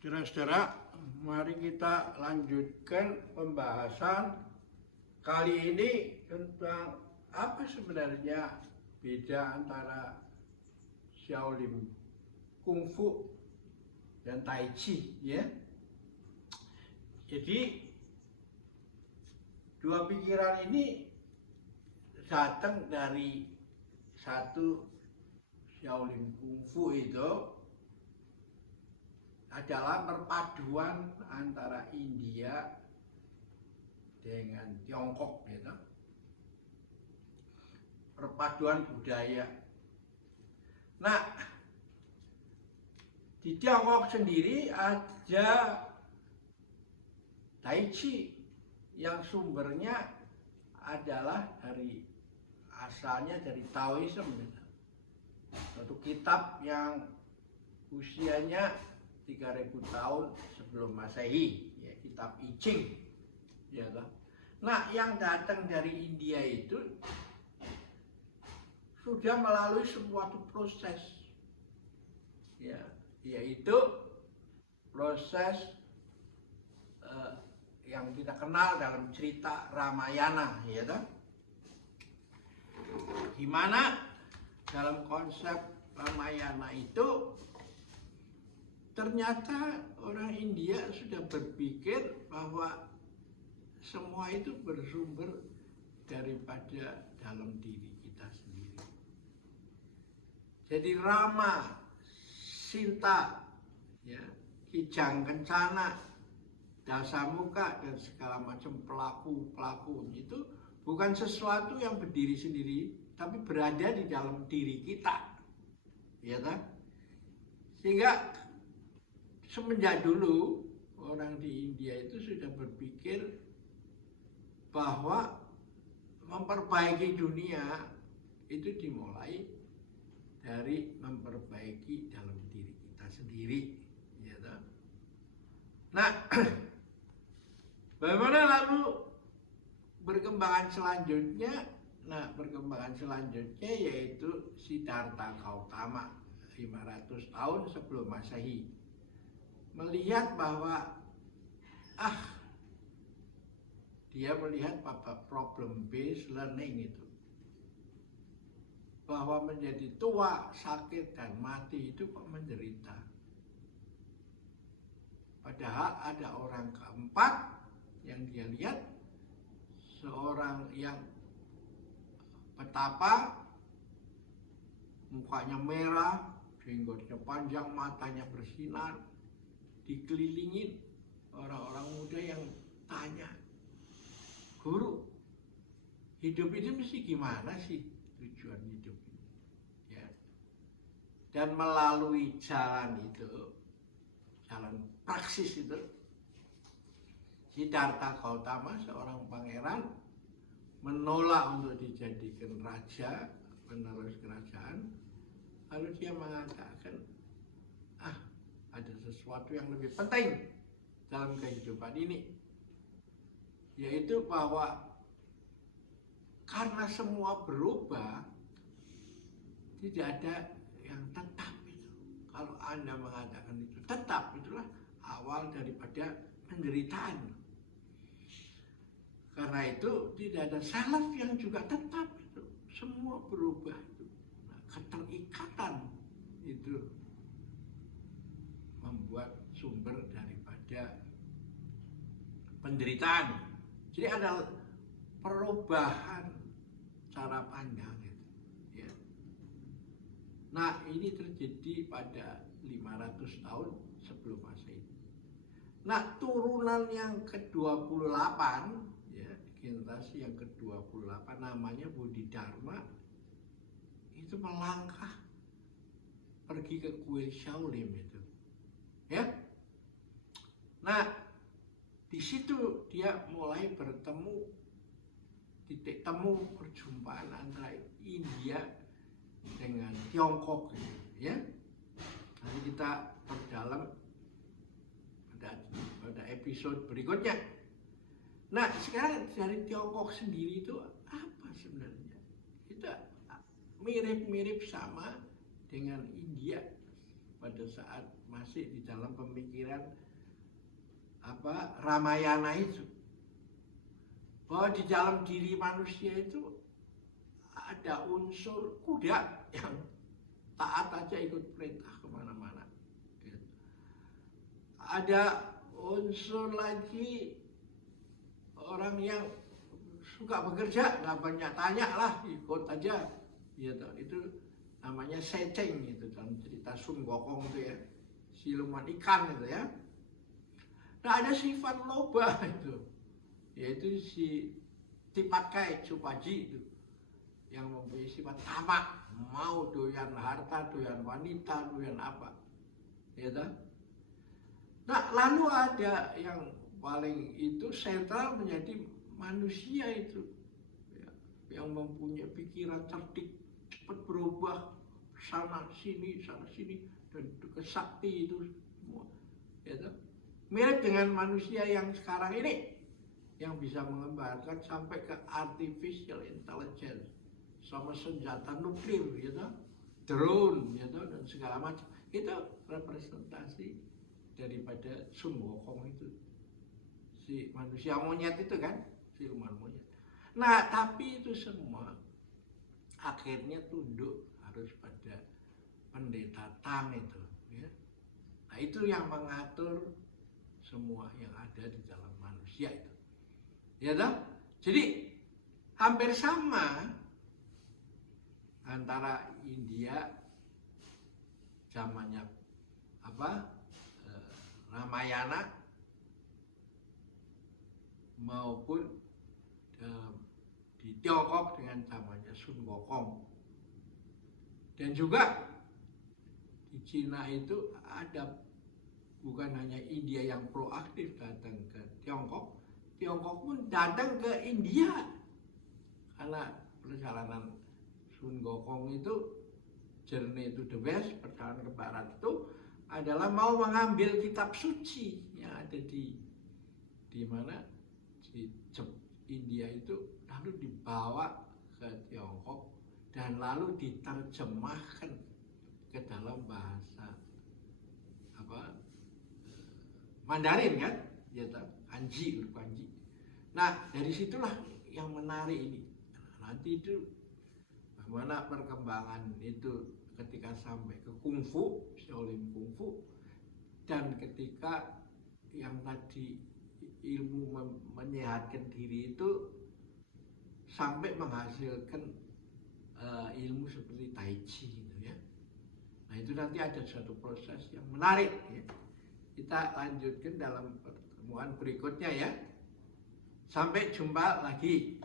Saudara-saudara, mari kita lanjutkan pembahasan kali ini tentang apa sebenarnya beda antara Shaolin Kungfu dan Tai Chi, ya. Jadi dua pikiran ini datang dari satu. Shaolin Kungfu itu adalah perpaduan antara India dengan Tiongkok, gitu. Perpaduan budaya. Nah, di Tiongkok sendiri ada Tai Chi yang sumbernya adalah asalnya dari Taoism, gitu. Satu kitab yang usianya 3000 tahun sebelum Masehi, ya, kitab I Ching, ya. Nah, yang datang dari India itu sudah melalui suatu proses, ya, yaitu proses yang kita kenal dalam cerita Ramayana, ya, gimana dalam konsep Ramayana itu ternyata orang India sudah berpikir bahwa semua itu bersumber daripada dalam diri kita sendiri. Jadi Rama, Sinta, ya, Kijang Kencana, Dasamuka, dan segala macam pelaku itu bukan sesuatu yang berdiri sendiri, tapi berada di dalam diri kita, ya kan? Sehingga semenjak dulu orang di India itu sudah berpikir bahwa memperbaiki dunia itu dimulai dari memperbaiki dalam diri kita sendiri, ya kan? Nah, bagaimana lalu perkembangan selanjutnya? Nah, perkembangan selanjutnya yaitu Siddhartha Gautama 500 tahun sebelum Masehi melihat bahwa dia melihat problem based learning itu, bahwa menjadi tua, sakit, dan mati itu kok menderita. Padahal ada orang keempat yang dia lihat, seorang yang betapa mukanya merah, jenggotnya panjang, matanya bersinar, dikelilingin orang-orang muda yang tanya, "Guru, hidup ini mesti gimana sih tujuan hidup ini?" Ya. Dan melalui jalan itu, jalan praksis itu, Siddhartha Gautama, seorang pangeran, menolak untuk dijadikan raja, penerus kerajaan. Lalu dia mengatakan, ada sesuatu yang lebih penting dalam kehidupan ini, yaitu bahwa karena semua berubah, tidak ada yang tetap itu. Kalau Anda mengatakan itu tetap, itulah awal daripada penderitaan. Karena itu tidak ada self yang juga tetap itu. Semua berubah itu. Nah, keterikatan itu membuat sumber daripada penderitaan. Jadi ada perubahan cara pandang itu, ya. Nah, ini terjadi pada 500 tahun sebelum Masehi. Nah, turunan yang ke-28, generasi yang ke-28, namanya Bodhidharma, itu melangkah pergi ke kuil Shaolin itu, ya. Nah, di situ dia mulai bertemu, titik temu perjumpaan antara India dengan Tiongkok, ya. Nanti kita perdalam pada episode berikutnya. Nah, sekarang dari Tiongkok sendiri itu apa sebenarnya? Kita mirip-mirip sama dengan India pada saat masih di dalam pemikiran Ramayana itu, bahwa di dalam diri manusia itu ada unsur kuda yang taat aja ikut perintah kemana-mana. Ada unsur lagi orang yang suka bekerja, nggak banyak tanya lah, ikut aja. Gitu. Itu namanya seceng itu dalam cerita Sun Gokong itu ya, siluman ikan itu ya. Nah ada sifat loba itu, yaitu si Tipakai Supaji itu, yang mempunyai sifat tamak, mau doyan harta, doyan wanita, doyan apa, gitu. Nah lalu ada yang paling itu sentral menjadi manusia itu, ya, yang mempunyai pikiran cerdik, cepat berubah sana sini dan kesakti itu semua, gitu. Mirip dengan manusia yang sekarang ini, yang bisa mengembangkan sampai ke artificial intelligence, sama senjata nuklir, gitu, drone, gitu, dan segala macam. Itu representasi daripada Sun Wukong itu, si manusia monyet itu kan, siluman monyet. Nah, tapi itu semua akhirnya tunduk harus pada pendeta Tang itu, ya. Nah, itu yang mengatur semua yang ada di dalam manusia itu, ya toh? Jadi hampir sama antara India zamannya Ramayana maupun di Tiongkok dengan zamannya Sun Wukong, dan juga di Cina itu ada. Bukan hanya India yang proaktif datang ke Tiongkok, Tiongkok pun datang ke India. Karena perjalanan Sun Gokong itu, journey to the west, perjalanan ke barat itu adalah mau mengambil kitab suci yang ada di mana di India itu, lalu dibawa ke Tiongkok dan lalu diterjemahkan ke dalam bahasa Mandarin kan, ya kanji. Nah dari situlah yang menarik ini. Nanti itu bagaimana perkembangan itu ketika sampai ke kungfu, Shaolin kungfu, dan ketika yang tadi ilmu menyehatkan diri itu sampai menghasilkan ilmu seperti Tai Chi gitu ya. Nah itu nanti ada suatu proses yang menarik ya. Kita lanjutkan dalam pertemuan berikutnya ya. Sampai jumpa lagi.